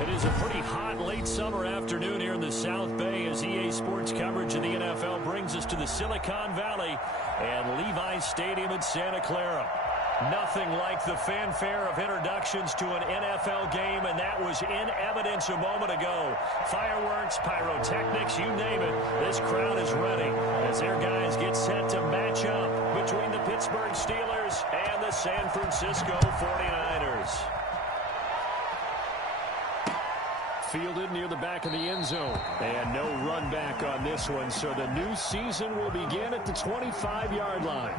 It is a pretty hot late summer afternoon here in the South Bay as EA Sports coverage of the NFL brings us to the Silicon Valley and Levi's Stadium in Santa Clara. Nothing like the fanfare of introductions to an NFL game, and that was in evidence a moment ago. Fireworks, pyrotechnics, you name it. This crowd is ready as their guys get set to match up between the Pittsburgh Steelers and the San Francisco 49ers. Fielded near the back of the end zone. And no run back on this one, so the new season will begin at the 25-yard line.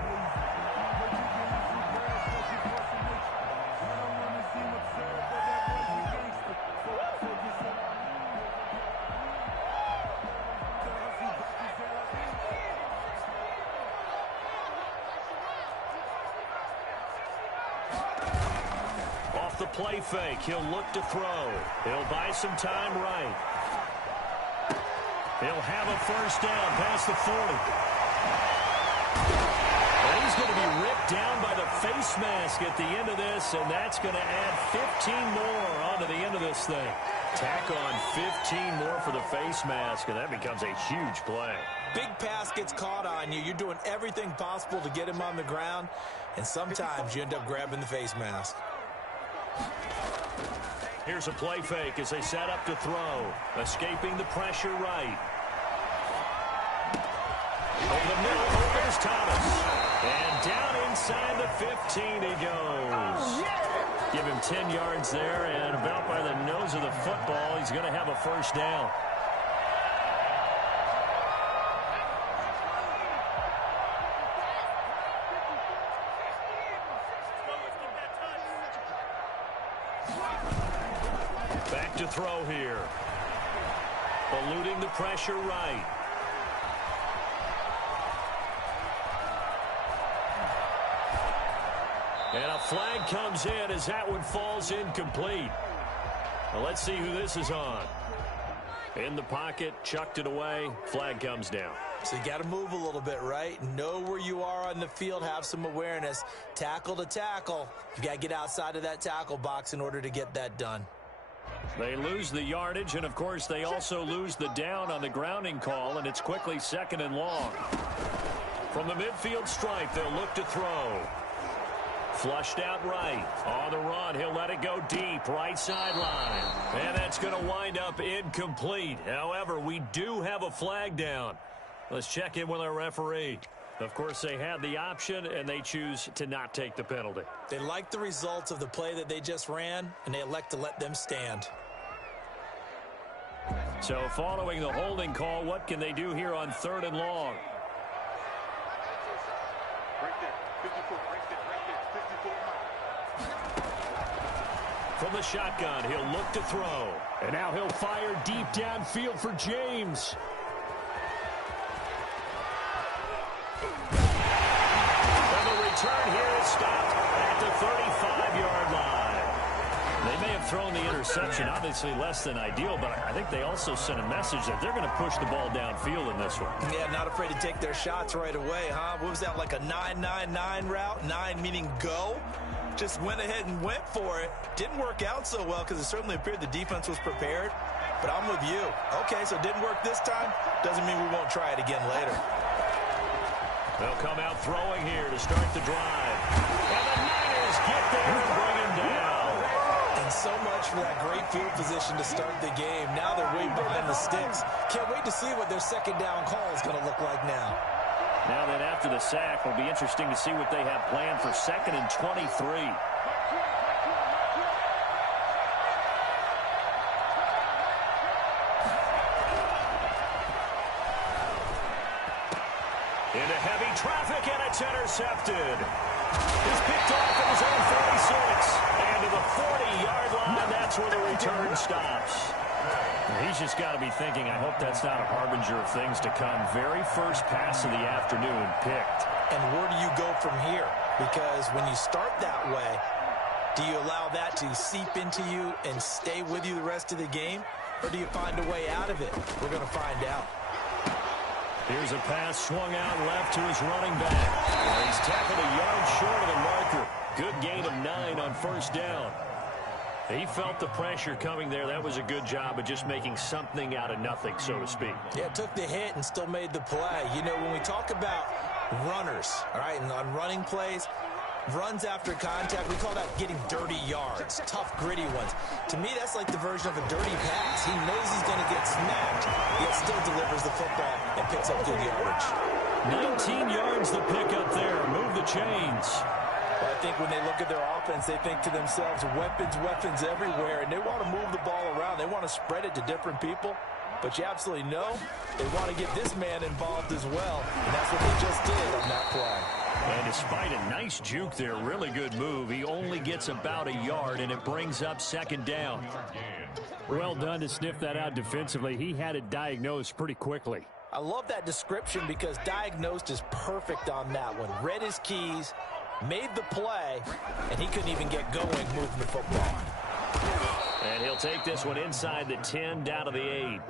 The play fake. He'll look to throw. He'll buy some time right. He'll have a first down past the 40. And he's going to be ripped down by the face mask at the end of this, and that's going to add 15 more onto the end of this thing. Tack on 15 more for the face mask, and that becomes a huge play. Big pass gets caught on you. You're doing everything possible to get him on the ground, and sometimes you end up grabbing the face mask. Here's a play fake as they set up to throw. Escaping the pressure right. Over the middle, there's Thomas. And down inside the 15 he goes. Give him 10 yards there, and about by the nose of the football, he's going to have a first down. Back to throw here. Eluding the pressure right. And a flag comes in as that one falls incomplete. Well, let's see who this is on. In the pocket, chucked it away, flag comes down. So you got to move a little bit, right? Know where you are on the field, have some awareness. Tackle to tackle. You got to get outside of that tackle box in order to get that done. They lose the yardage, and of course they also lose the down on the grounding call, and it's quickly second and long. From the midfield stripe, they'll look to throw. Flushed out right. On the run, he'll let it go deep, right sideline. And that's going to wind up incomplete. However, we do have a flag down. Let's check in with our referee. Of course, they had the option, and they choose to not take the penalty. They like the results of the play that they just ran, and they elect to let them stand. So following the holding call, what can they do here on third and long? Right there, 54, right there, 54. From the shotgun, he'll look to throw. And now he'll fire deep downfield for James. Return here is stopped at the 35-yard line. They may have thrown the interception, obviously less than ideal, but I think they also sent a message that they're going to push the ball downfield in this one. Yeah, not afraid to take their shots right away, huh? What was that, like a 9-9-9 route? 9 meaning go? Just went ahead and went for it. Didn't work out so well because it certainly appeared the defense was prepared, but I'm with you. Okay, so it didn't work this time. Doesn't mean we won't try it again later. They'll come out throwing here to start the drive. And the Niners get there and bring him down. And so much for that great field position to start the game. Now they're way behind the sticks. Can't wait to see what their second down call is going to look like now. Now that after the sack, will be interesting to see what they have planned for second and 23. Into heavy traffic, and it's intercepted. He's picked off at his own 46. And to the 40-yard line, that's where the return stops. He's just got to be thinking, I hope that's not a harbinger of things to come. Very first pass of the afternoon picked. And where do you go from here? Because when you start that way, do you allow that to seep into you and stay with you the rest of the game? Or do you find a way out of it? We're going to find out. Here's a pass swung out left to his running back. He's tackled a yard short of the marker. Good gain of 9 on first down. He felt the pressure coming there. That was a good job of just making something out of nothing, so to speak. Yeah, took the hit and still made the play. You know, when we talk about runners, all right, and on running plays, runs after contact, we call that getting dirty yards, tough, gritty ones. To me, that's like the version of a dirty pass. He knows he's going to get smacked, yet still delivers the football and picks up good yardage. 19 yards the pickup there. Move the chains. Well, I think when they look at their offense, they think to themselves, weapons everywhere, and they want to move the ball around. They want to spread it to different people. But you absolutely know they want to get this man involved as well, and that's what they just did on that play. And despite a nice juke there, really good move, he only gets about a yard, and it brings up second down. Well done to sniff that out defensively. He had it diagnosed pretty quickly. I love that description because diagnosed is perfect on that one. Read his keys, made the play, and he couldn't even get going moving the football. And he'll take this one inside the 10 down to the 8.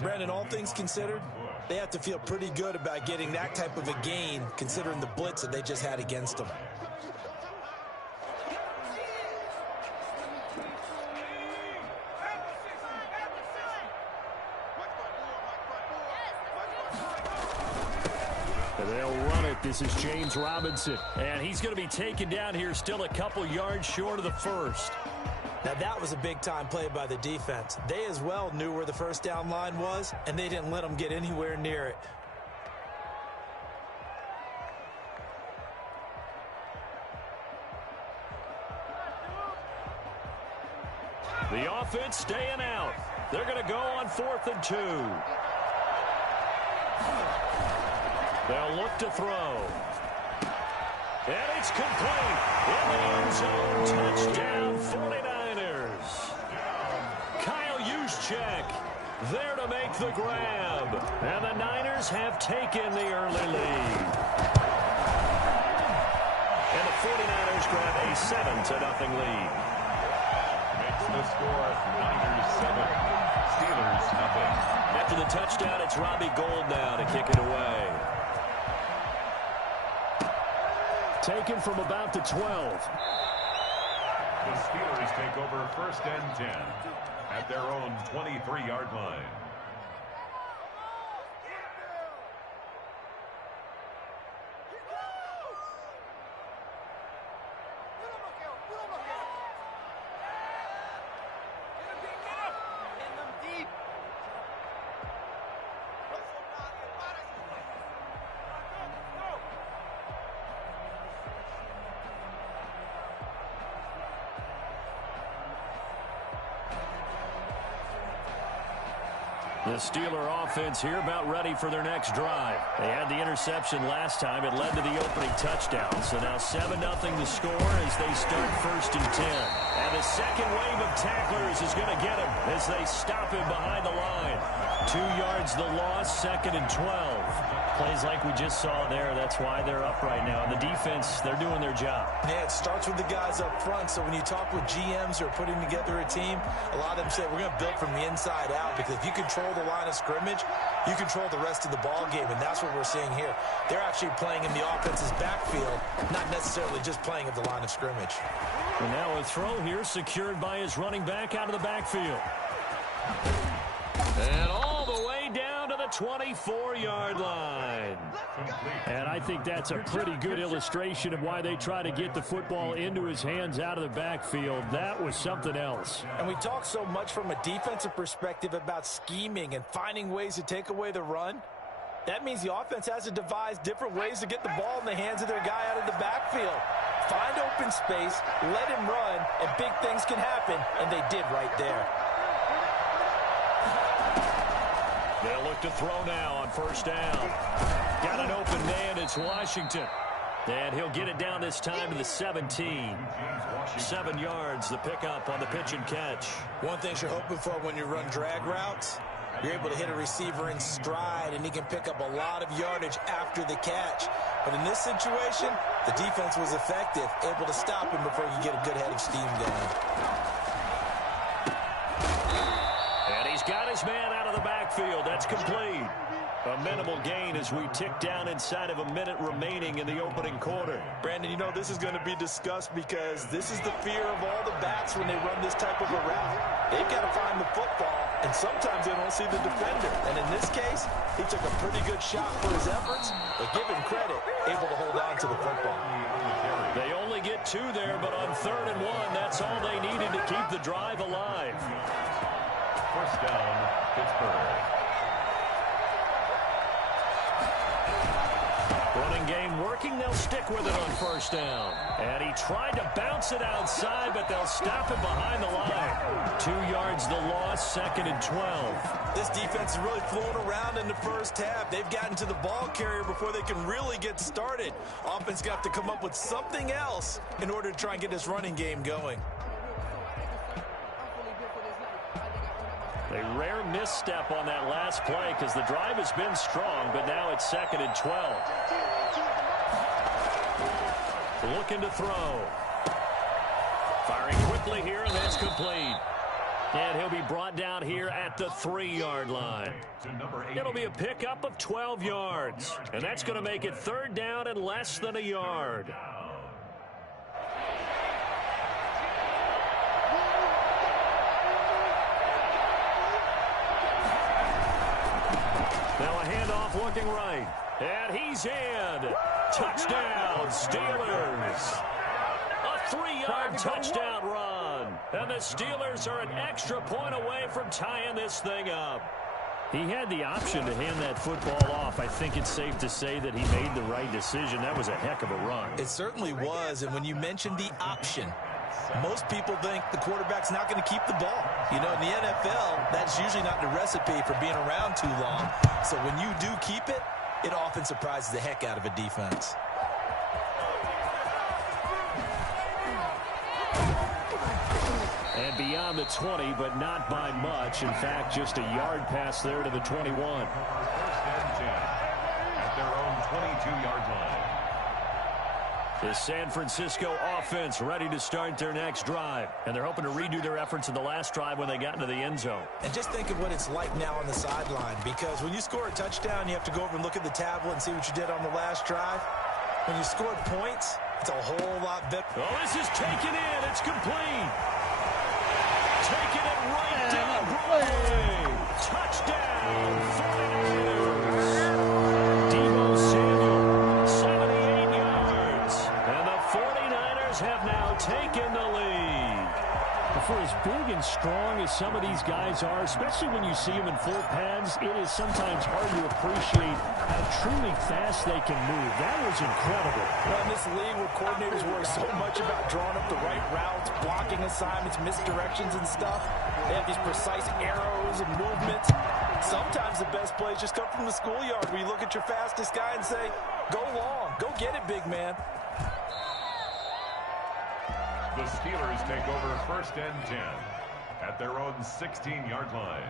Brandon, all things considered, they have to feel pretty good about getting that type of a gain considering the blitz that they just had against them. They'll run it. This is James Robinson. And he's going to be taken down here still a couple yards short of the first. Now, that was a big-time play by the defense. They as well knew where the first down line was, and they didn't let them get anywhere near it. The offense staying out. They're going to go on 4th and 2. They'll look to throw. And it's complete. In the end zone, touchdown 49ers. Kyle Juszczyk there to make the grab. And the Niners have taken the early lead. And the 49ers grab a 7-0 lead. Makes the score Niners 7, Steelers nothing. After the touchdown, it's Robbie Gould now to kick it away. Taken from about the 12. The Steelers take over 1st and 10 at their own 23-yard line. The Steeler offense here about ready for their next drive. They had the interception last time. It led to the opening touchdown. So now 7-0 the score as they start 1st and 10. And the second wave of tacklers is going to get him as they stop him behind the line. 2 yards the loss, 2nd and 12. Plays like we just saw there. That's why they're up right now. And the defense, they're doing their job. Yeah, it starts with the guys up front. So when you talk with GMs who are putting together a team, a lot of them say we're going to build from the inside out because if you control the line of scrimmage, you control the rest of the ball game, and that's what we're seeing here. They're actually playing in the offense's backfield, not necessarily just playing at the line of scrimmage. And now a throw here secured by his running back out of the backfield. And all the way down to the 24-yard line. And I think that's a pretty good illustration of why they try to get the football into his hands out of the backfield. That was something else. And we talk so much from a defensive perspective about scheming and finding ways to take away the run. That means the offense has to devise different ways to get the ball in the hands of their guy out of the backfield. Find open space, let him run, and big things can happen, and they did right there. They'll look to throw now on 1st down. Got an open man. It's Washington. And he'll get it down this time to the 17. 7 yards, the pickup on the pitch and catch. One thing you're hoping for when you run drag routes, you're able to hit a receiver in stride, and he can pick up a lot of yardage after the catch. But in this situation, the defense was effective, able to stop him before you get a good head of steam going. And he's got his man out of the backfield. That's complete. A minimal gain as we tick down inside of a minute remaining in the opening quarter. Brandon, you know this is going to be discussed because this is the fear of all the backs when they run this type of a route. They've got to find the football, and sometimes they don't see the defender. And in this case, he took a pretty good shot for his efforts, but give him credit, able to hold on to the football. They only get 2 there, but on 3rd and 1, that's all they needed to keep the drive alive. First down, Pittsburgh. Running game working. They'll stick with it on 1st down. And he tried to bounce it outside, but they'll stop him behind the line. 2 yards the loss, 2nd and 12. This defense is really flown around in the first half. They've gotten to the ball carrier before they can really get started. Offense got to come up with something else in order to try and get this running game going. A rare misstep on that last play because the drive has been strong, but now it's 2nd and 12. Looking to throw. Firing quickly here, and that's complete. And he'll be brought down here at the 3-yard line. It'll be a pickup of 12 yards. And that's going to make it 3rd down and less than a yard. Now a handoff looking right. And he's in. Touchdown, Steelers. A 3-yard touchdown run. And the Steelers are an extra point away from tying this thing up. He had the option to hand that football off. I think it's safe to say that he made the right decision. That was a heck of a run. It certainly was. And when you mentioned the option, most people think the quarterback's not going to keep the ball. You know, in the NFL, that's usually not the recipe for being around too long. So when you do keep it, it often surprises the heck out of a defense. And beyond the 20, but not by much. In fact, just a yard pass there to the 21. 1st and 10 at their own 22-yard line. The San Francisco offense ready to start their next drive. And they're hoping to redo their efforts in the last drive when they got into the end zone. And just think of what it's like now on the sideline, because when you score a touchdown, you have to go over and look at the tablet and see what you did on the last drive. When you scored points, it's a whole lot better. Oh, this is taken in. It's complete. Taking it right down Broadway. Touchdown, 49ers. Deebo Samuel, 78 yards. And the 49ers have now taken the lead. For as big and strong as some of these guys are, especially when you see them in full pads, it is sometimes hard to appreciate how truly fast they can move. That was incredible. Well, in this league where coordinators worry so much about drawing up the right routes, blocking assignments, misdirections and stuff, they have these precise arrows and movements. Sometimes the best plays just come from the schoolyard where you look at your fastest guy and say, go long, go get it, big man. The Steelers take over 1st and 10 at their own 16-yard line.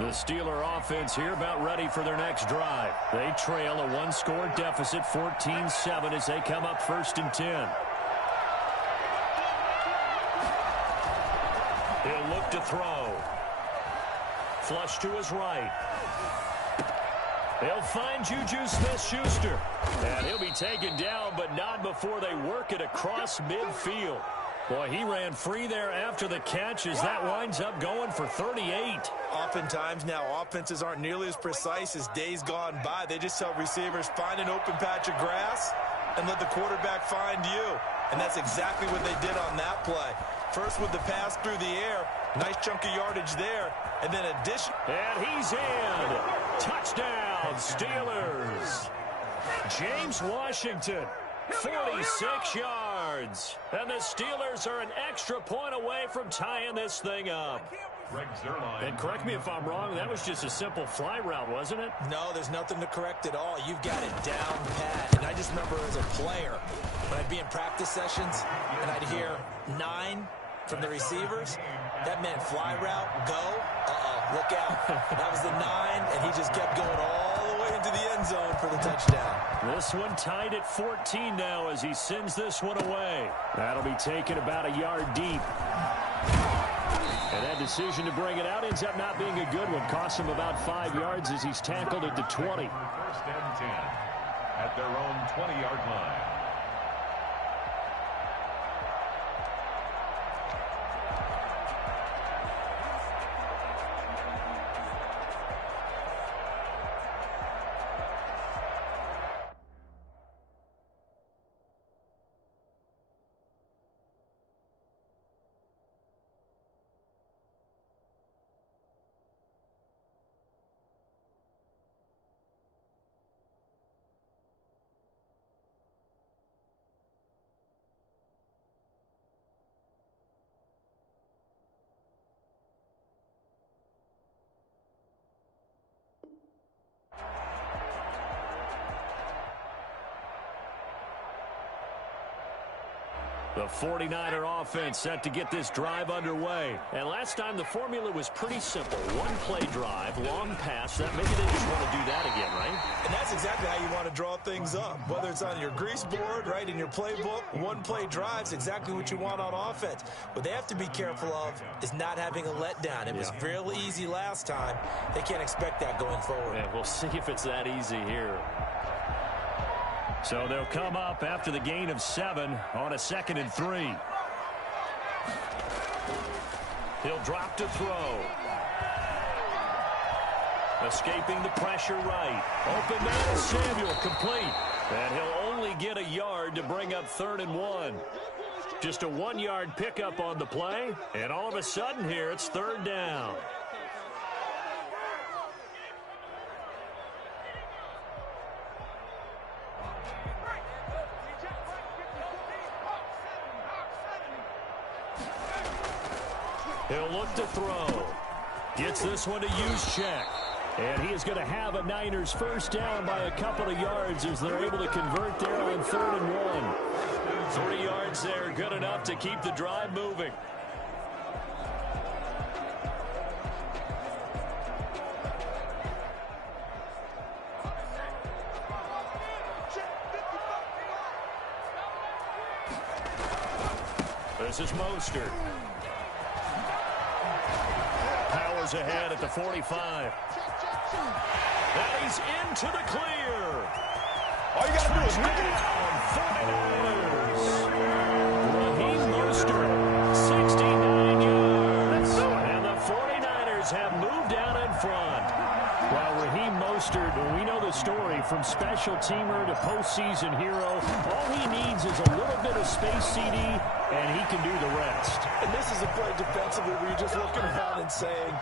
The Steeler offense here about ready for their next drive. They trail a 1-score deficit, 14-7 as they come up 1st and 10. He'll look to throw. Flush to his right. They'll find Juju Smith-Schuster. And he'll be taken down, but not before they work it across midfield. Boy, he ran free there after the catch as that winds up going for 38. Oftentimes now, offenses aren't nearly as precise as days gone by. They just tell receivers, find an open patch of grass and let the quarterback find you. And that's exactly what they did on that play. First with the pass through the air, nice chunk of yardage there, and then addition. And he's in. Touchdown, Steelers. James Washington, 46 yards. And the Steelers are an extra point away from tying this thing up. And correct me if I'm wrong, that was just a simple fly route, wasn't it? No, there's nothing to correct at all. You've got it down pat. And I just remember as a player, when I'd be in practice sessions and I'd hear 9 from the receivers, that meant fly route, go, look out. That was the 9, and he just kept going all the way into the end zone for the touchdown. This one tied at 14 now as he sends this one away. That'll be taken about a yard deep. And that decision to bring it out ends up not being a good one. Costs him about 5 yards as he's tackled at the 20. First and 10 at their own 20-yard line. The 49er offense set to get this drive underway. And last time the formula was pretty simple. One play drive, long pass. That maybe they just want to do that again, right? And that's exactly how you want to draw things up. Whether it's on your grease board, right, in your playbook, one play drive's exactly what you want on offense. What they have to be careful of is not having a letdown. It was real easy last time. They can't expect that going forward. Yeah, we'll see if it's that easy here. So they'll come up after the gain of 7 on a 2nd and 3. He'll drop to throw. Escaping the pressure right. Open man is Samuel, complete. And he'll only get a yard to bring up 3rd and 1. Just a 1-yard pickup on the play. And all of a sudden here, it's 3rd down. He'll look to throw. Gets this one to Juszczyk. And he is going to have a Niners first down by a couple of yards as they're able to convert there on 3rd and 1. 3 yards there, good enough to keep the drive moving. This is Mostert. Powers ahead at the 45. And he's into the clear. All you got to do is rip it. 49ers. Raheem Mostert, 69 yards. And the 49ers have moved out in front. Well, Raheem Mostert, we know the story from special teamer to postseason hero. All he needs is a little bit of space, CD, and he can do the rest. And this is a play defensively where you're just looking around and saying,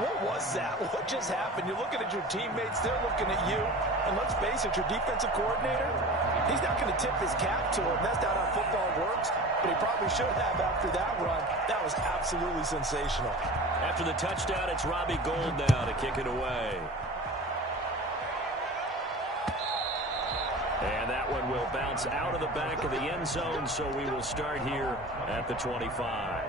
what was that? What just happened? You're looking at your teammates. They're looking at you. And let's face it, your defensive coordinator, he's not going to tip his cap to him. That's not how football works. But he probably should have after that run. That was absolutely sensational. After the touchdown, it's Robbie Gould now to kick it away. And that one will bounce out of the back of the end zone, so we will start here at the 25.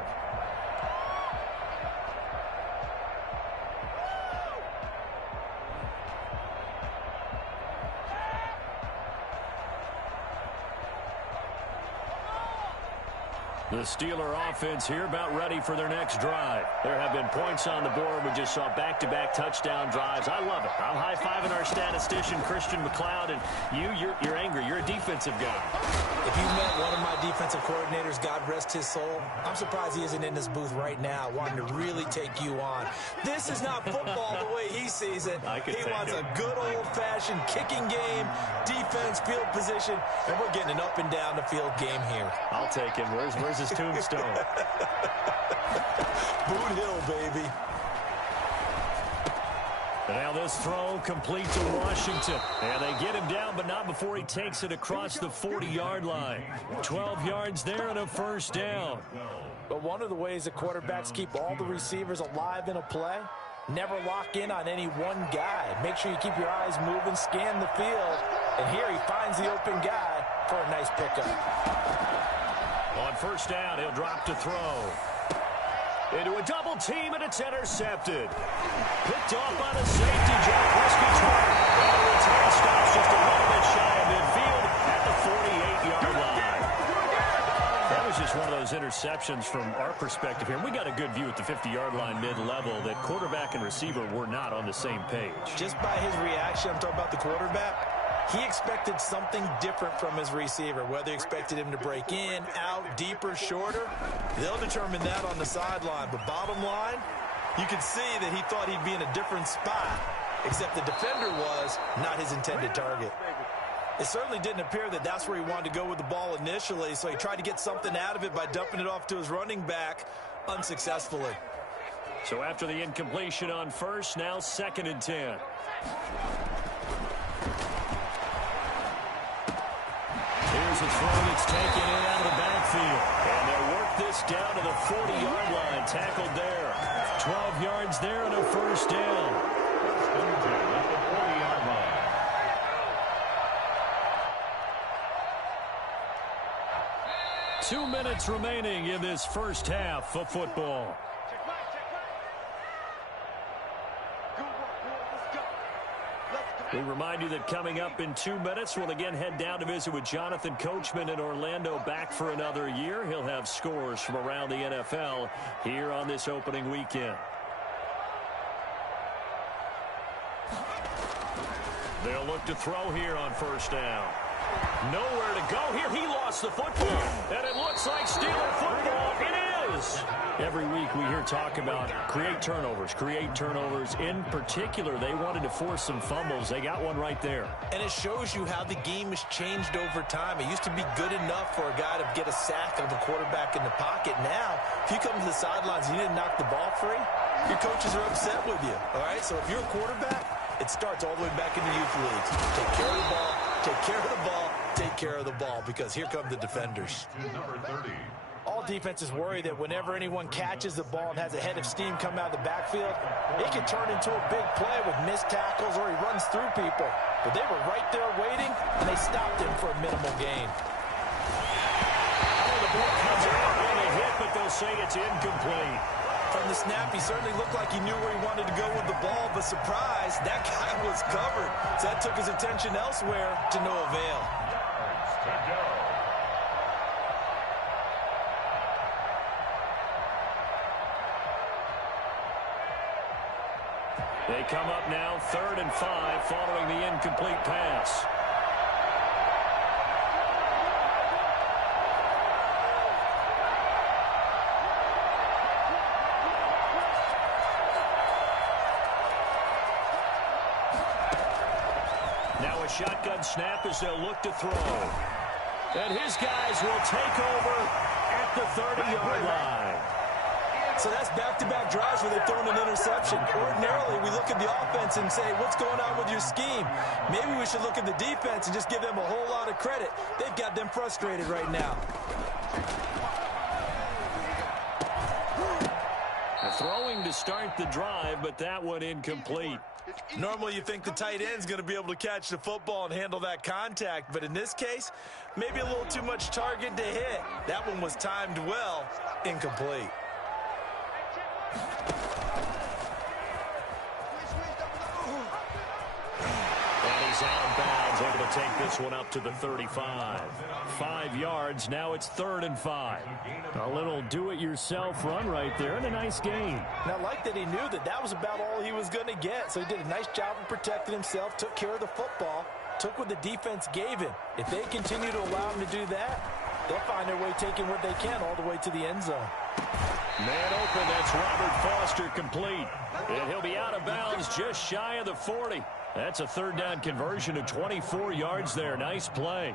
The Steeler offense here about ready for their next drive. There have been points on the board. We just saw back-to-back touchdown drives. I love it. I'm high-fiving our statistician, Christian McLeod, and you're angry. You're a defensive guy. If you met one of my defensive coordinators, God rest his soul, I'm surprised he isn't in this booth right now wanting to really take you on. This is not football the way he sees it. He wants a good old-fashioned kicking game, defense, field position, and we're getting an up-and-down-the-field game here. I'll take him. Where's his tombstone? Boot Hill, baby. And now this throw complete to Washington. And they get him down, but not before he takes it across the 40-yard line. 12 yards there and a first down. But one of the ways that quarterbacks keep all the receivers alive in a play, never lock in on any one guy. Make sure you keep your eyes moving, scan the field. And here he finds the open guy for a nice pickup. On first down, he'll drop to throw. Into a double team, and it's intercepted. Picked off by the safety, Jack Prescott's work. And the return stops just a little bit shy of midfield at the 48-yard line. That was just one of those interceptions from our perspective here. We got a good view at the 50-yard line mid-level that quarterback and receiver were not on the same page. Just by his reaction, I'm talking about the quarterback, he expected something different from his receiver. Whether he expected him to break in, out, deeper, shorter, they'll determine that on the sideline. But bottom line, you could see that he thought he'd be in a different spot, except the defender was not his intended target. It certainly didn't appear that that's where he wanted to go with the ball initially, so he tried to get something out of it by dumping it off to his running back unsuccessfully. So after the incompletion on first, now 2nd and 10. Here's a throw that's taken in out of the backfield. And they'll work this down to the 40-yard line. Tackled there. 12 yards there and a first down. At the 40-yard line. Two minutes remaining in this first half of football. We remind you that coming up in 2 minutes, we'll again head down to visit with Jonathan Coachman in Orlando, back for another year. He'll have scores from around the NFL here on this opening weekend. They'll look to throw here on first down. Nowhere to go here. He lost the football, and it looks like Steeler football. It is. Every week we hear talk about create turnovers. In particular, they wanted to force some fumbles. They got one right there. And it shows you how the game has changed over time. It used to be good enough for a guy to get a sack of a quarterback in the pocket. Now, if you come to the sidelines and you didn't knock the ball free, your coaches are upset with you. All right, so if you're a quarterback, it starts all the way back in the youth leagues. Take care of the ball, take care of the ball, take care of the ball, because here come the defenders. Number 30. All defenses worry that whenever anyone catches the ball and has a head of steam come out of the backfield, it can turn into a big play with missed tackles or he runs through people. But they were right there waiting, and they stopped him for a minimal gain. Oh, the ball comes out on a hit, but they'll say it's incomplete. From the snap, he certainly looked like he knew where he wanted to go with the ball, but surprise, that guy was covered. So that took his attention elsewhere to no avail. They come up now 3rd and 5 following the incomplete pass. Now a shotgun snap as they'll look to throw. And his guys will take over at the 30-yard line. So that's back-to-back drives where they've thrown an interception. Ordinarily, we look at the offense and say, what's going on with your scheme? Maybe we should look at the defense and just give them a whole lot of credit. They've got them frustrated right now. Throwing to start the drive, but that one incomplete. Normally, you think the tight end's going to be able to catch the football and handle that contact, but in this case, maybe a little too much target to hit. That one was timed well, incomplete. And he's out of bounds, able to take this one up to the 35. 5 yards, now it's 3rd and 5. A little do-it-yourself run right there, and a nice gain. Now, I like that he knew that that was about all he was going to get, so he did a nice job of protecting himself, took care of the football, took what the defense gave him. If they continue to allow him to do that, they'll find their way taking what they can all the way to the end zone. Man open, that's Robert Foster complete. And he'll be out of bounds just shy of the 40. That's a 3rd down conversion of 24 yards there. Nice play.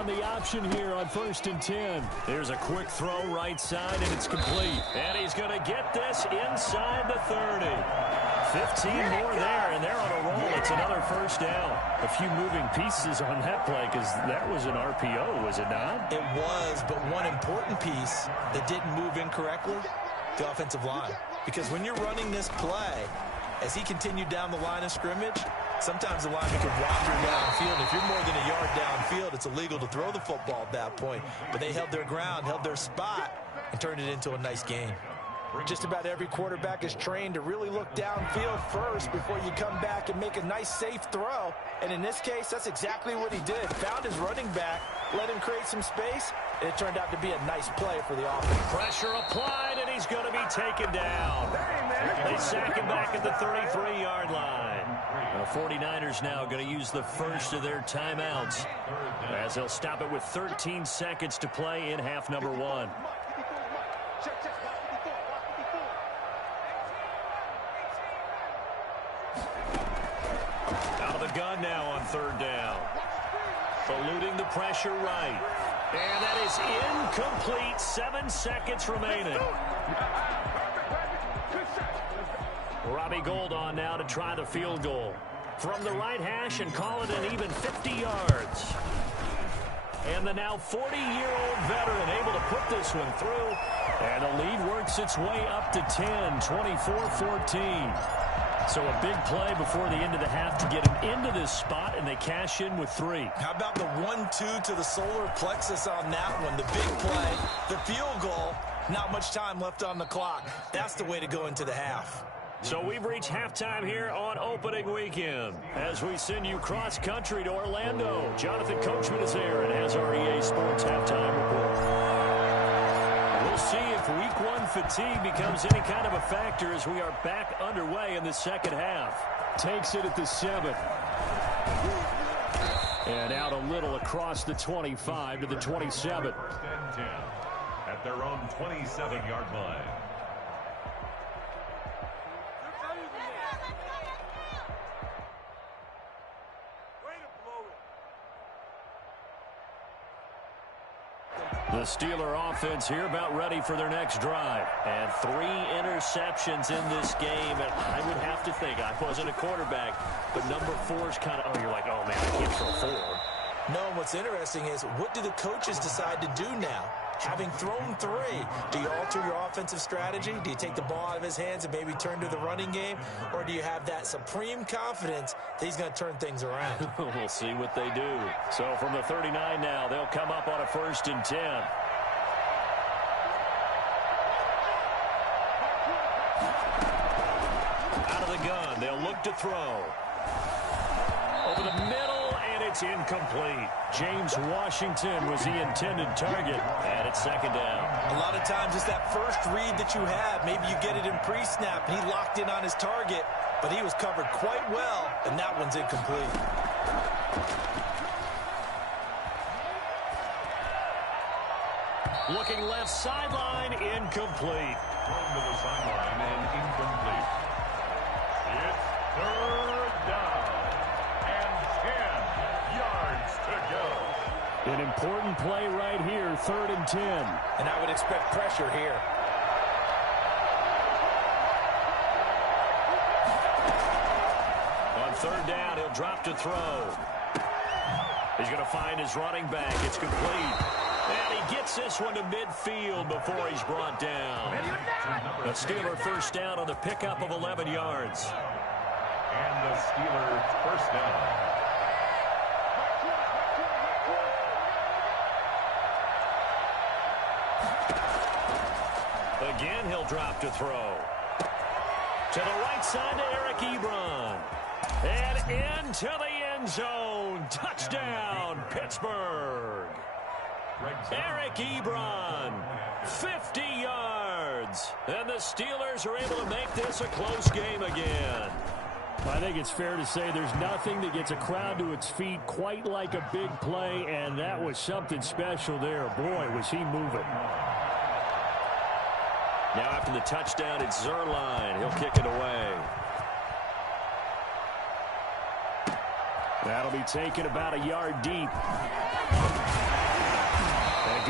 run the option here on 1st and 10. There's a quick throw right side, and it's complete. And he's going to get this inside the 30. 15 more there, and they're on a roll. It's another first down. A few moving pieces on that play because that was an RPO, was it not? It was, but one important piece that didn't move incorrectly, the offensive line. Because when you're running this play, as he continued down the line of scrimmage, sometimes the lineman can wander downfield. If you're more than a yard downfield, it's illegal to throw the football at that point. But they held their ground, held their spot, and turned it into a nice gain. Just about every quarterback is trained to really look downfield first before you come back and make a nice, safe throw. And in this case, that's exactly what he did. Found his running back, let him create some space, and it turned out to be a nice play for the offense. Pressure applied, and he's going to be taken down. They sack him back at the 33-yard line. The 49ers now going to use the first of their timeouts as they'll stop it with 13 seconds to play in half number 1. Out of the gun now on 3rd down. Eluding the pressure right. And that is incomplete. 7 seconds remaining. Robbie Gould on now to try the field goal. From the right hash and call it an even 50 yards. And the now 40-year-old veteran able to put this one through. And the lead works its way up to 10, 24-14. So a big play before the end of the half to get him into this spot, and they cash in with 3. How about the 1-2 to the solar plexus on that one? The big play, the field goal, not much time left on the clock. That's the way to go into the half. So we've reached halftime here on opening weekend as we send you cross-country to Orlando. Jonathan Coachman is there and has our EA Sports halftime report. We'll see if week 1 fatigue becomes any kind of a factor as we are back underway in the second half. Takes it at the 7. And out a little across the 25 to the 27. 1st and 10 at their own 27-yard line. The Steeler offense here about ready for their next drive. And 3 interceptions in this game. And I would have to think, I wasn't a quarterback, but number 4 is kind of, you're like, oh, man, I can't throw 4. No, and what's interesting is, what do the coaches decide to do now? Having thrown 3, do you alter your offensive strategy? Do you take the ball out of his hands and maybe turn to the running game? Or do you have that supreme confidence that he's going to turn things around? We'll see what they do. So from the 39 now, they'll come up on a 1st and 10. Out of the gun, they'll look to throw. Over the middle, and it's incomplete. James Washington was the intended target, and it's 2nd down. A lot of times it's that first read that you have. Maybe you get it in pre-snap, and he locked in on his target, but he was covered quite well, and that one's incomplete. Looking left sideline, incomplete. Thrown to the sideline and incomplete. It's 3rd down and 10 yards to go. An important play right here, 3rd and 10. And I would expect pressure here. On 3rd down, he'll drop to throw. He's going to find his running back. It's complete. And he gets this one to midfield before he's brought down. A Steeler first down on the pickup of 11 yards. And the Steelers first down. Again, he'll drop to throw. To the right side to Eric Ebron. And into the end zone. Touchdown, Pittsburgh. Eric Ebron, 50 yards. And the Steelers are able to make this a close game again. I think it's fair to say there's nothing that gets a crowd to its feet quite like a big play, and that was something special there. Boy, was he moving. Now after the touchdown, it's Zerline. He'll kick it away. That'll be taken about a yard deep.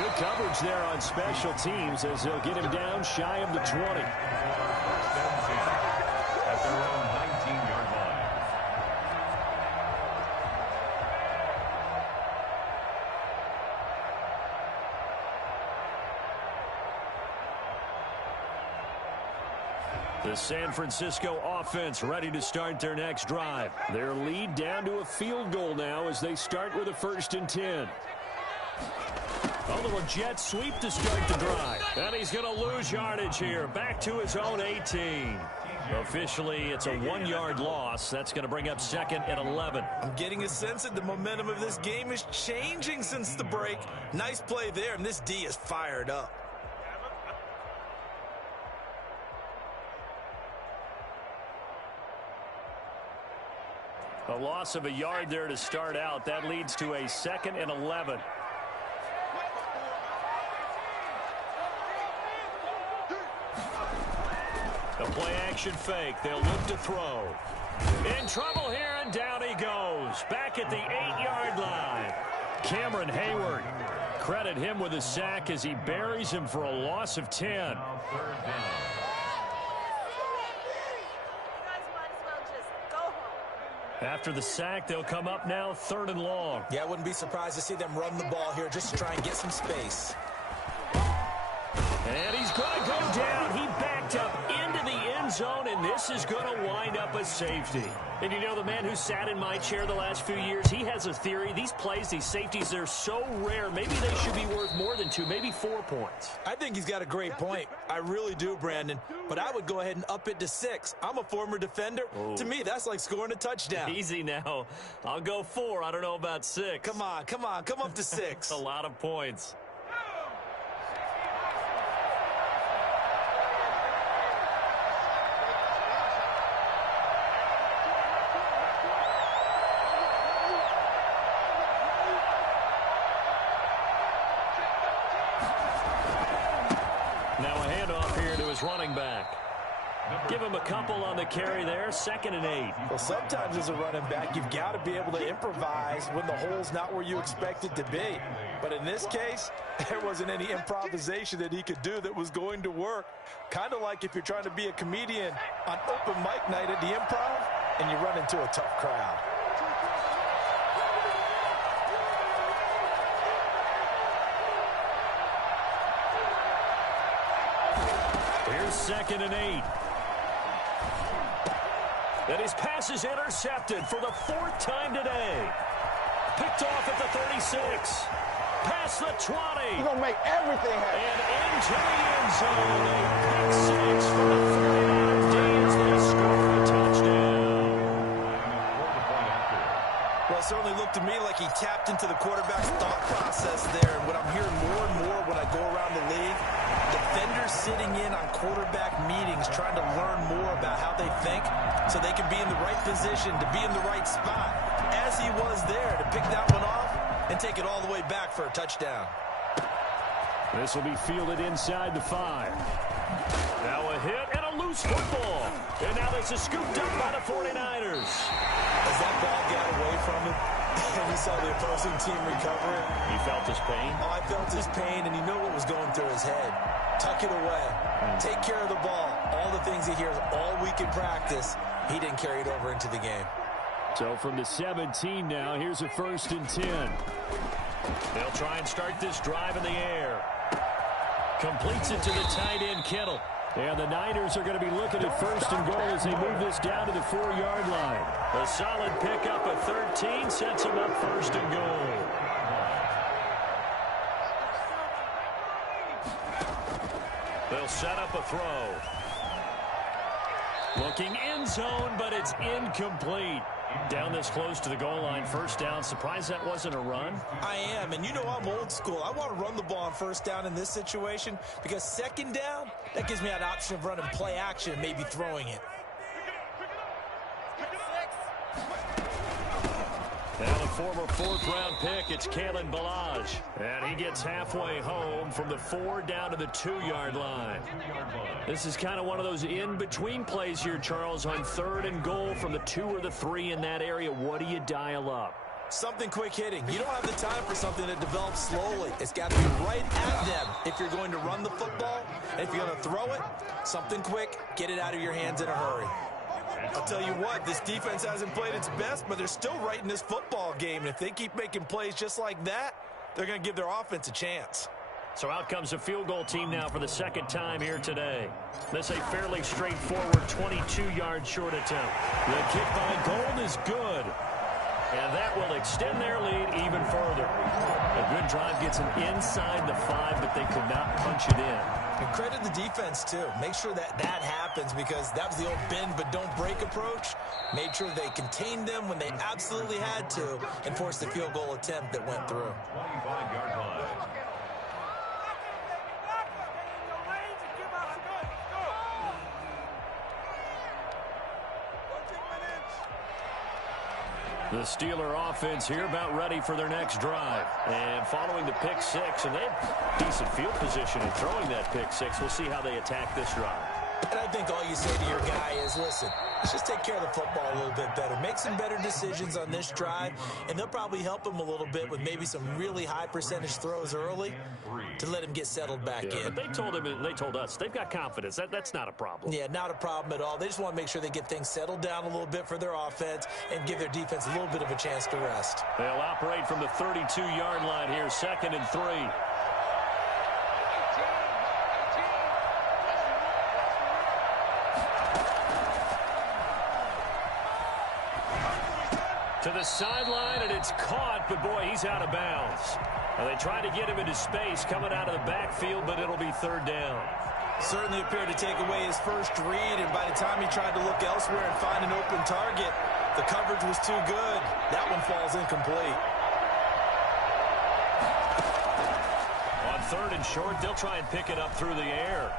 Good coverage there on special teams as they'll get him down shy of the 20. At their own 19-yard line. The San Francisco offense ready to start their next drive. Their lead down to a field goal now as they start with a 1st and 10. A little jet sweep to start the drive. And he's going to lose yardage here. Back to his own 18. Officially, it's a 1-yard loss. That's going to bring up 2nd and 11. I'm getting a sense that the momentum of this game is changing since the break. Nice play there, and this D is fired up. A loss of a yard there to start out. That leads to a 2nd and 11. The play action fake. They'll look to throw. In trouble here, and down he goes. Back at the 8-yard line. Cameron Hayward. Credit him with a sack as he buries him for a loss of 10. After the sack, they'll come up now 3rd and long. Yeah, I wouldn't be surprised to see them run the ball here just to try and get some space. And he's going to go down. He backed up into the end zone, and this is going to wind up a safety. And you know, the man who sat in my chair the last few years, he has a theory. These plays, these safeties, they're so rare. Maybe they should be worth more than 2, maybe 4 points. I think he's got a great point. I really do, Brandon. But I would go ahead and up it to 6. I'm a former defender. Oh. To me, that's like scoring a touchdown. Easy now. I'll go 4. I don't know about 6. Come on. Come up to 6. A lot of points. Running back. Give him a couple on the carry there. 2nd and 8. Well, sometimes as a running back, you've got to be able to improvise when the hole's not where you expect it to be. But in this case, there wasn't any improvisation that he could do that was going to work. Kind of like if you're trying to be a comedian on open mic night at the Improv and you run into a tough crowd. Here's 2nd and 8. And his pass is intercepted for the 4th time today. Picked off at the 36. Past the 20. He's going to make everything happen. And into the end zone. A pick 6 for the 49ers. They score a touchdown. Well, it certainly looked to me like he tapped into the quarterback's thought process there. And what I'm hearing more and more when I go around the league, defenders sitting in on quarterback meetings trying to learn more about how they think so they can be in the right position to be in the right spot, as he was there to pick that one off and take it all the way back for a touchdown. This will be fielded inside the 5. Now a hit and a loose football. And now this is scooped up by the 49ers. As that ball got away from him, and he saw the opposing team recover it. He felt his pain? Oh, I felt his pain, and you know what was going through his head. Tuck it away. Take care of the ball. All the things he hears all week in practice, he didn't carry it over into the game. So from the 17 now, here's a 1st and 10. They'll try and start this drive in the air. Completes it to the tight end, Kittle. And the Niners are going to be looking at 1st and goal as they move this down to the 4-yard line. A solid pickup at 13 sets them up 1st and goal. They'll set up a throw. Looking end zone, but it's incomplete. Down this close to the goal line, 1st down. Surprised that wasn't a run? I am, and you know I'm old school. I want to run the ball on 1st down in this situation because 2nd down, that gives me an option of running play action and maybe throwing it. Now the former 4th-round pick, it's Kalen Ballage. And he gets halfway home from the 4 down to the 2-yard line. This is kind of one of those in-between plays here, Charles, on 3rd and goal from the 2 or the 3 in that area. What do you dial up? Something quick hitting. You don't have the time for something that develops slowly. It's got to be right at them if you're going to run the football. And if you're going to throw it, something quick, get it out of your hands in a hurry. I'll tell you what, this defense hasn't played its best, but they're still right in this football game. And if they keep making plays just like that, they're going to give their offense a chance. So out comes a field goal team now for the second time here today. This is a fairly straightforward 22-yard short attempt. The kick by Gold is good. And that will extend their lead even further. A good drive gets them inside the 5, but they could not punch it in. And credit the defense, too. Make sure that happens because that was the old bend but don't break approach. Made sure they contained them when they absolutely had to and forced the field goal attempt that went through. 25-yard line. The Steeler offense here about ready for their next drive. And following the pick 6, and they have decent field position in throwing that pick 6. We'll see how they attack this drive. And I think all you say to your guy is, listen, let's just take care of the football a little bit better. Make some better decisions on this drive, and they'll probably help him a little bit with maybe some really high percentage throws early to let him get settled back in. But they told him, and they told us, they've got confidence. That's not a problem. Yeah, not a problem at all. They just want to make sure they get things settled down a little bit for their offense and give their defense a little bit of a chance to rest. They'll operate from the 32-yard line here, 2nd and 3. To the sideline, and it's caught, but boy, he's out of bounds. Well, they try to get him into space coming out of the backfield, but it'll be 3rd down. Certainly appeared to take away his first read, and by the time he tried to look elsewhere and find an open target, the coverage was too good. That one falls incomplete. On 3rd and short, they'll try and pick it up through the air.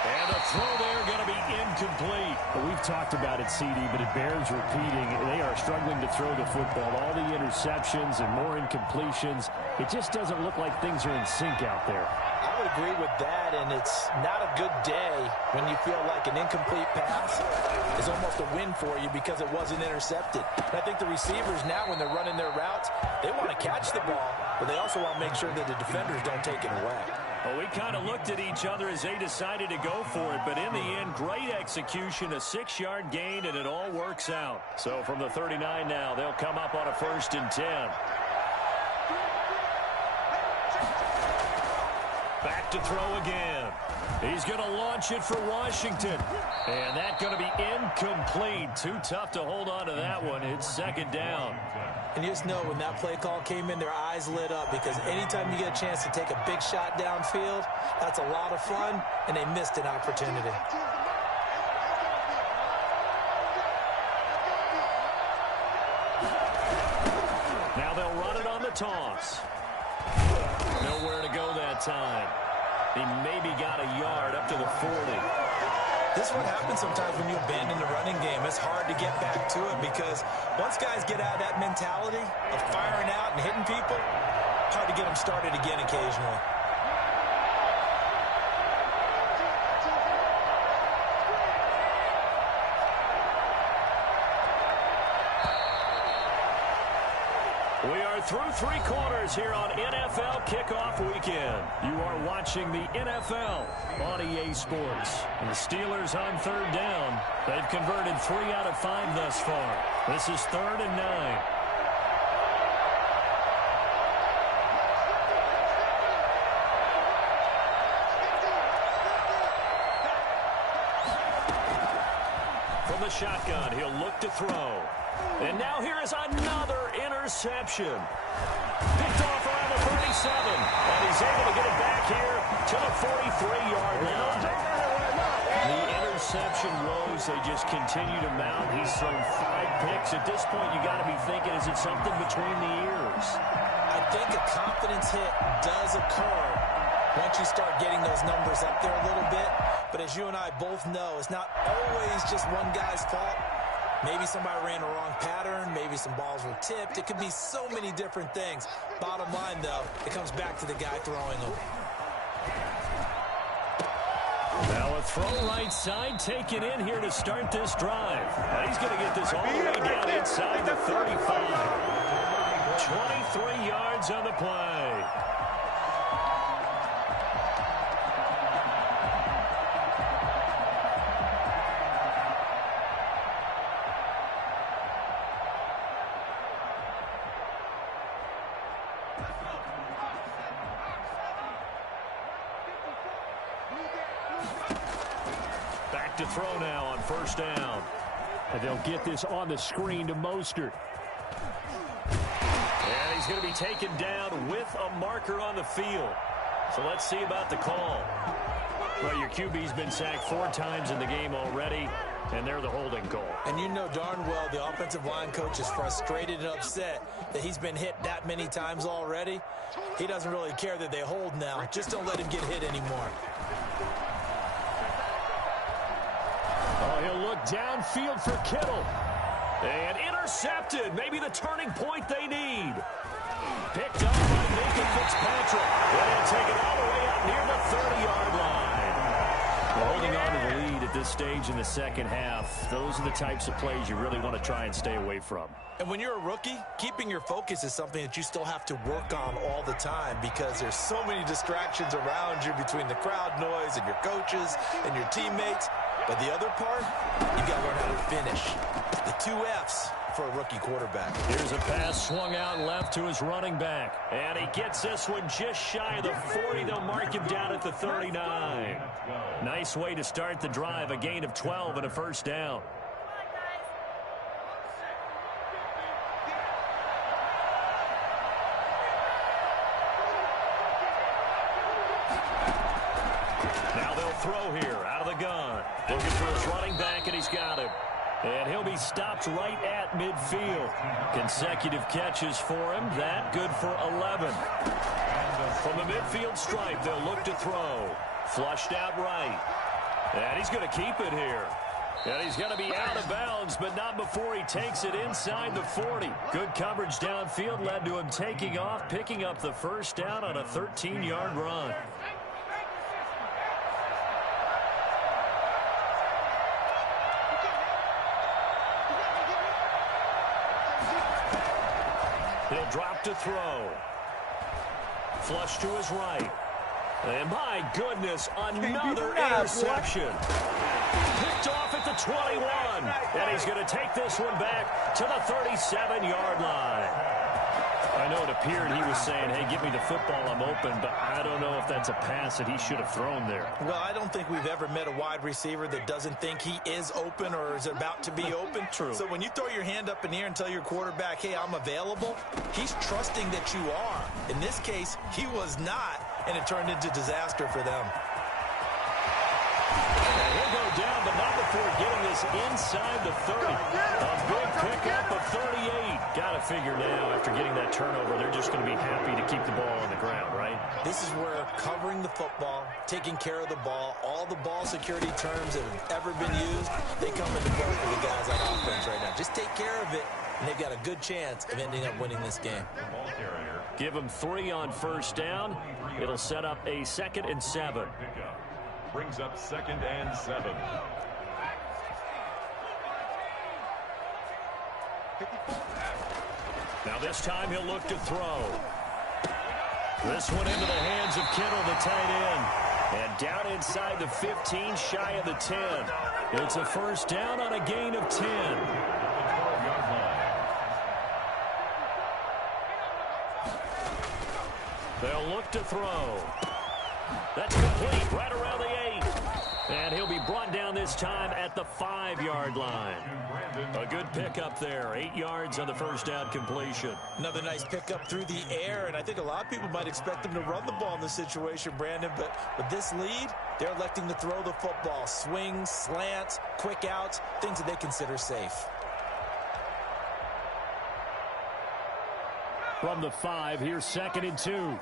And the throw there going to be incomplete. Well, we've talked about it, CD, but it bears repeating. They are struggling to throw the football. All the interceptions and more incompletions. It just doesn't look like things are in sync out there. I would agree with that, and it's not a good day when you feel like an incomplete pass is almost a win for you because it wasn't intercepted. And I think the receivers now, when they're running their routes, they want to catch the ball, but they also want to make sure that the defenders don't take it away. Well, we kind of looked at each other as they decided to go for it, but in the end, great execution, a 6-yard gain, and it all works out. So from the 39 now, they'll come up on a 1st and 10. Back to throw again. He's going to launch it for Washington. And that's going to be incomplete. Too tough to hold on to that one. It's 2nd down. And you just know when that play call came in, their eyes lit up because anytime you get a chance to take a big shot downfield, that's a lot of fun, and they missed an opportunity. Now they'll run it on the toss. Nowhere to go that time. He maybe got a yard up to the 40. This is what happens sometimes when you abandon the running game. It's hard to get back to it because once guys get out of that mentality of firing out and hitting people, hard to get them started again occasionally. We are through 3 quarters here on NFL Kickoff Weekend. You are watching the NFL on EA Sports. And the Steelers on 3rd down. They've converted 3 out of 5 thus far. This is 3rd and 9. From the shotgun, he'll look to throw. And now here is another interception. Picked off around the 37. And he's able to get it back here to the 43-yard line. The interception woes, they just continue to mount. He's thrown 5 picks. At this point, you got to be thinking, is it something between the ears? I think a confidence hit does occur once you start getting those numbers up there a little bit. But as you and I both know, it's not always just one guy's fault. Maybe somebody ran a wrong pattern. Maybe some balls were tipped. It could be so many different things. Bottom line, though, it comes back to the guy throwing them. Now a throw right side taken in here to start this drive. And he's going to get this all the way down inside the 35. 23 yards on the play. Back to throw now on first down. And they'll get this on the screen to Mostert. And he's going to be taken down with a marker on the field. So let's see about the call. Well, your QB's been sacked 4 times in the game already, and they're the holding call. And you know darn well the offensive line coach is frustrated and upset that he's been hit that many times already. He doesn't really care that they hold now. Just don't let him get hit anymore. Oh, he'll look downfield for Kittle. And intercepted. Maybe the turning point they need. Picked up by Nathan Fitzpatrick. And take it all the way out near the 30-yard line. Well, holding on to the lead at this stage in the second half, those are the types of plays you really want to try and stay away from. And when you're a rookie, keeping your focus is something that you still have to work on all the time because there's so many distractions around you between the crowd noise and your coaches and your teammates. But the other part, you got to learn how to finish. The 2 F's for a rookie quarterback. Here's a pass swung out left to his running back. And he gets this one just shy of the 40. They'll mark him down at the 39. Nice way to start the drive. A gain of 12 and a first down. Now they'll throw here out of the gun. Looking for his running back, and he's got him. And he'll be stopped right at midfield. Consecutive catches for him. That good for 11. From the midfield stripe, they'll look to throw. Flushed out right. And he's going to keep it here. And he's going to be out of bounds, but not before he takes it inside the 40. Good coverage downfield led to him taking off, picking up the first down on a 13-yard run. He'll drop to throw. Flush to his right. And my goodness, another interception. Picked off at the 21. And he's going to take this one back to the 37-yard line. I know it appeared he was saying, hey, give me the football, I'm open, but I don't know if that's a pass that he should have thrown there. Well, I don't think we've ever met a wide receiver that doesn't think he is open or is about to be open. True. So when you throw your hand up in the air and tell your quarterback, hey, I'm available, he's trusting that you are. In this case, he was not, and it turned into disaster for them. And he'll go down, but not before getting this inside the 30. A big pickup of 38. Got to figure now, after getting that turnover, they're just going to be happy to keep the ball on the ground, right? This is where covering the football, taking care of the ball, all the ball security terms that have ever been used, they come into play for the guys on offense right now. Just take care of it, and they've got a good chance of ending up winning this game. Give them 3 on first down. It'll set up a 2nd and 7. Brings up 2nd and 7. Now this time he'll look to throw. This one into the hands of Kittle, the tight end. And down inside the 15, shy of the 10. It's a first down on a gain of 10. They'll look to throw. That's complete right around the 8. And he'll be brought down this time at the 5-yard line. A good pickup there. 8 yards on the first down completion. Another nice pickup through the air, and I think a lot of people might expect them to run the ball in this situation, Brandon, but with this lead, they're electing to throw the football. Swings, slants, quick outs, things that they consider safe. From the 5, here's 2nd and 2.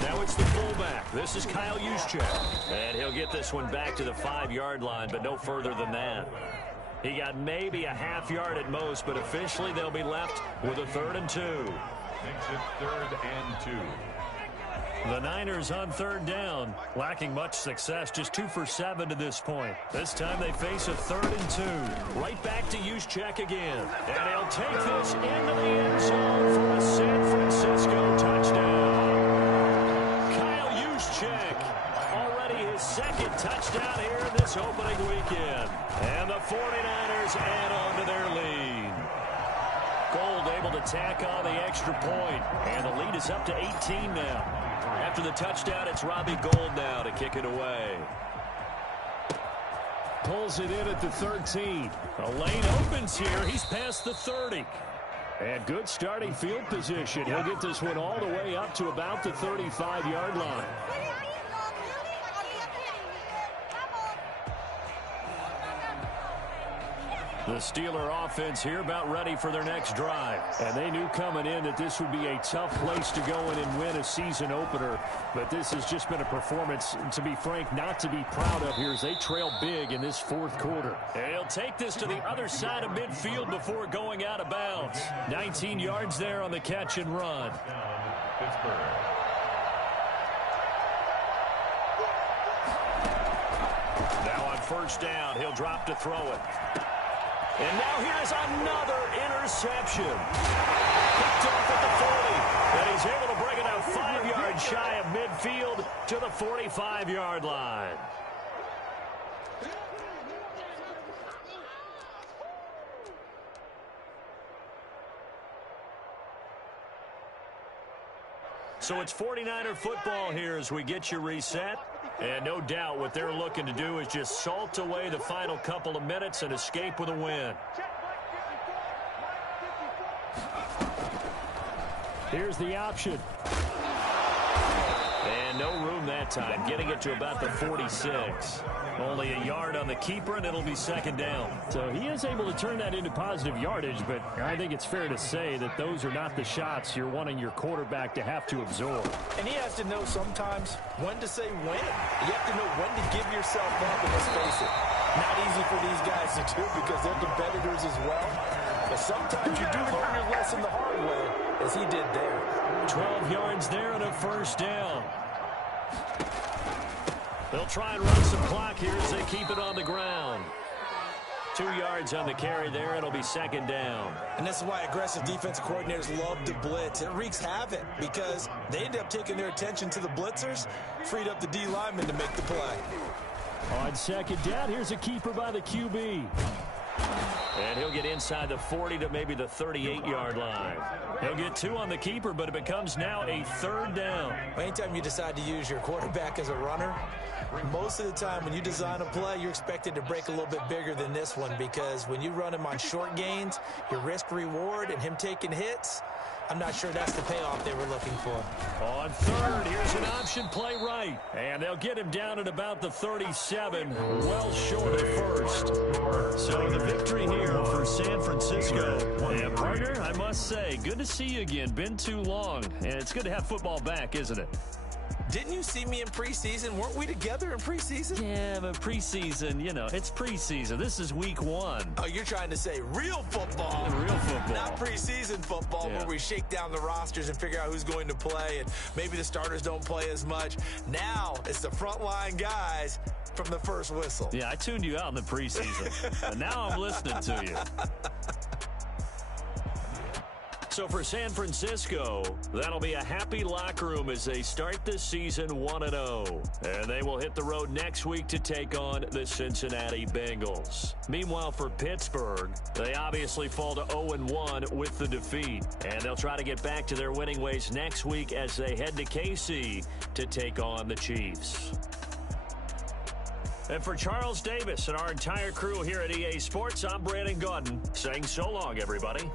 Now it's the fullback. This is Kyle Juszczyk. And he'll get this one back to the 5-yard line, but no further than that. He got maybe a half yard at most, but officially they'll be left with a 3rd and 2. Makes it 3rd and 2. The Niners on third down, lacking much success, just 2 for 7 to this point. This time they face a 3rd and 2. Right back to Juszczyk again. And he'll take this into the end zone for a San Francisco touchdown. Kyle Juszczyk, already his 2nd touchdown here in this opening weekend. And the 49ers add on to their lead. Gold able to tack on the extra point, and the lead is up to 18 now. After the touchdown, it's Robbie Gould now to kick it away. Pulls it in at the 13. A lane opens here. He's past the 30. And good starting field position. He'll get this one all the way up to about the 35-yard line. The Steeler offense here about ready for their next drive. And they knew coming in that this would be a tough place to go in and win a season opener. But this has just been a performance, to be frank, not to be proud of here as they trail big in this 4th quarter. And he'll take this to the other side of midfield before going out of bounds. 19 yards there on the catch and run. Now on first down, he'll drop to throw it. And now here's another interception. Picked off at the 40. And he's able to bring it out 5 yards shy of midfield to the 45-yard line. So it's 49er football here as we get you reset. And no doubt what they're looking to do is just salt away the final couple of minutes and escape with a win. Here's the option. And no room that time, getting it to about the 46. Only a yard on the keeper, and it'll be 2nd down. So he is able to turn that into positive yardage, but I think it's fair to say that those are not the shots you're wanting your quarterback to have to absorb. And he has to know sometimes when to say when. You have to know when to give yourself up, and let's face it, not easy for these guys to do because they're competitors as well. But sometimes you do learn your lesson the hard way, as he did there. 12 yards there and a 1st down. They'll try and run some clock here as they keep it on the ground. 2 yards on the carry there. It'll be 2nd down. And this is why aggressive defense coordinators love to blitz. It wreaks havoc because they end up taking their attention to the blitzers, freed up the D lineman to make the play. On 2nd down, here's a keeper by the QB. And he'll get inside the 40 to maybe the 38-yard line. He'll get 2 on the keeper, but it becomes now a 3rd down. Anytime you decide to use your quarterback as a runner, most of the time when you design a play, you're expected to break a little bit bigger than this one because when you run him on short gains, your risk-reward and him taking hits, I'm not sure that's the payoff they were looking for. On 3rd, here's an option play right. And they'll get him down at about the 37, well short of 1st. So the victory here for San Francisco. And partner, I must say, good to see you again. Been too long. And it's good to have football back, isn't it? Didn't you see me in preseason? Weren't we together in preseason? Yeah, but preseason, you know, it's preseason. This is week 1. Oh, you're trying to say real football. Real football. Not preseason football where we shake down the rosters and figure out who's going to play and maybe the starters don't play as much. Now it's the frontline guys from the first whistle. Yeah, I tuned you out in the preseason. And now I'm listening to you. So for San Francisco, that'll be a happy locker room as they start this season 1-0. And they will hit the road next week to take on the Cincinnati Bengals. Meanwhile, for Pittsburgh, they obviously fall to 0-1 with the defeat. And they'll try to get back to their winning ways next week as they head to KC to take on the Chiefs. And for Charles Davis and our entire crew here at EA Sports, I'm Brandon Gaudin saying so long, everybody.